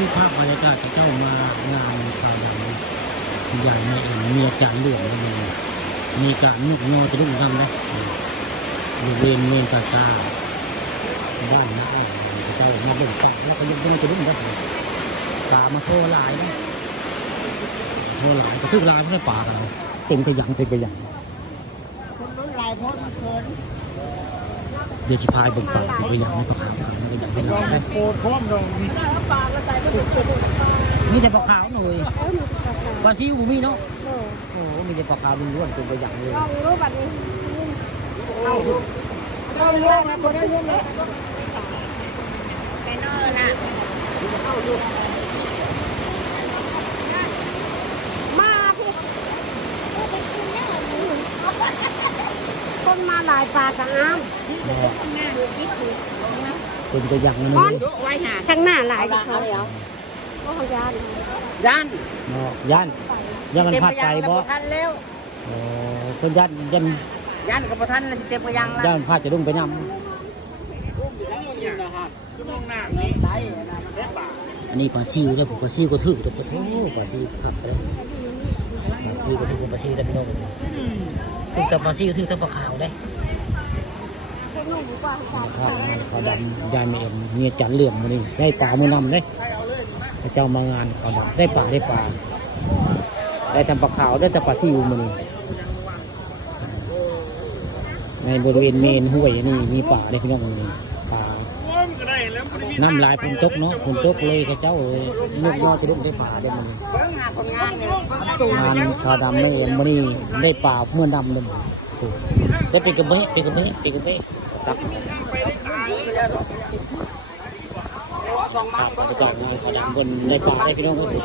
ที่ภาพบรรยากาศเจ้ามางานข่าวอย่างใหญ่ในมีอาจารย์หลวงมีการนุกงอจะรุ่งทำนะอยู่เวียนเมนตาตาบ้านนะเจ้ามาเบิ่งตาแล้วก็ยังไม่จะรุ่งได้ตามาโทรลายนะโทรลายก็ทึกลายไม่ได้ป่ากันเราเต็มกระยังเต็มกระยัง คนรุ่นลายพ้นเขิน เดี๋ยวชิพายเบิ่งป่าก็ยังไม่ประคาวมันก็ยังไม่นอนเลย โคตรพร้อมลงปลาละใจก็ติดติด มีแต่ปลาขาวหน่อยปลาซิวมีเนาะโอ้มีแต่ปลาขาวล้วนๆเป็นกระยังเลย ลองรู้บัดนี้เอาเอาเรื่องนะคนได้เรื่องเลยไปนอนน่ะมาพี่คนมาหลายปลากระอ้ามเป็นกระยังนั่น ก้อ เอน ง ข้างหน้าหลายเขาก็เขาย่านเนาะยันมันพลาดไปบ่ ทันแล้ว คนยัน ย่านกับทันเต็มกระยังแล้ว ยันพลาดจะรุ่งไปนำอันนี้ปลาซิวแล้วผมปลาซิวก็ถือแต่โอ้ปลาซิวขับเลยปลาซิวก็ถือปลาซิวแต่พี่น้องถือแต่ปลาซิวถือแต่ปลาขาวได้เขาดำยายเมียเมียจันเหลื่อมมานี่ได้ปลามือนำได้พระเจ้ามางานเขาดำได้ปลาได้ทำปลาขาวได้แต่ปลาซิวมานี่ในบริเวณเมนห้วยนี่มีป่าได้พี่น้องนี่ป่าน้ำลายฝนตกเนาะฝนตกเลยเขาเจ้าเลยลูกน้อยจะได้ป่าได้มันงานเขาดำไม่เอ็มมานี่ได้ป่าเมื่อดำเลยได้เป็นกระเบื้ตักประกอบงานเขาดำบนได้ป่าได้พี่น้องก็ถือ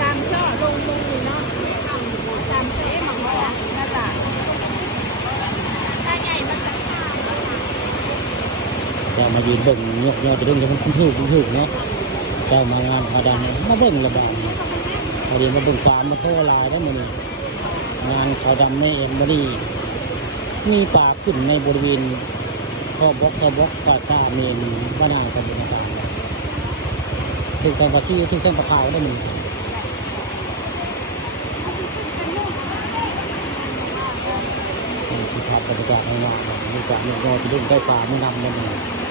ตามช่อลงนี่เนาะตามเจ๊หมักหมอน่าจะได้ใหญ่มันจะ เจ้ามายืนเบิ่งยกยอจะดึงจะมันถูกเนาะเจ้ามางานเขาดำมาเบิ่งระบายพอดีมาเบิ่งการมาโทรลายได้มานี่งานเขาดำไม่เอ็มมานี่มีป่าขึ้นในบริเวณข้อบล็อกกาซาเมนบ้านนางกันอยู่นะครับถึงตอนปลาชี้ถึงตอนปลาขาวได้มันที่ทำบรรยากาศในงานมีการยกยอจะดึงได้ป่าไม่นำนั่นเอง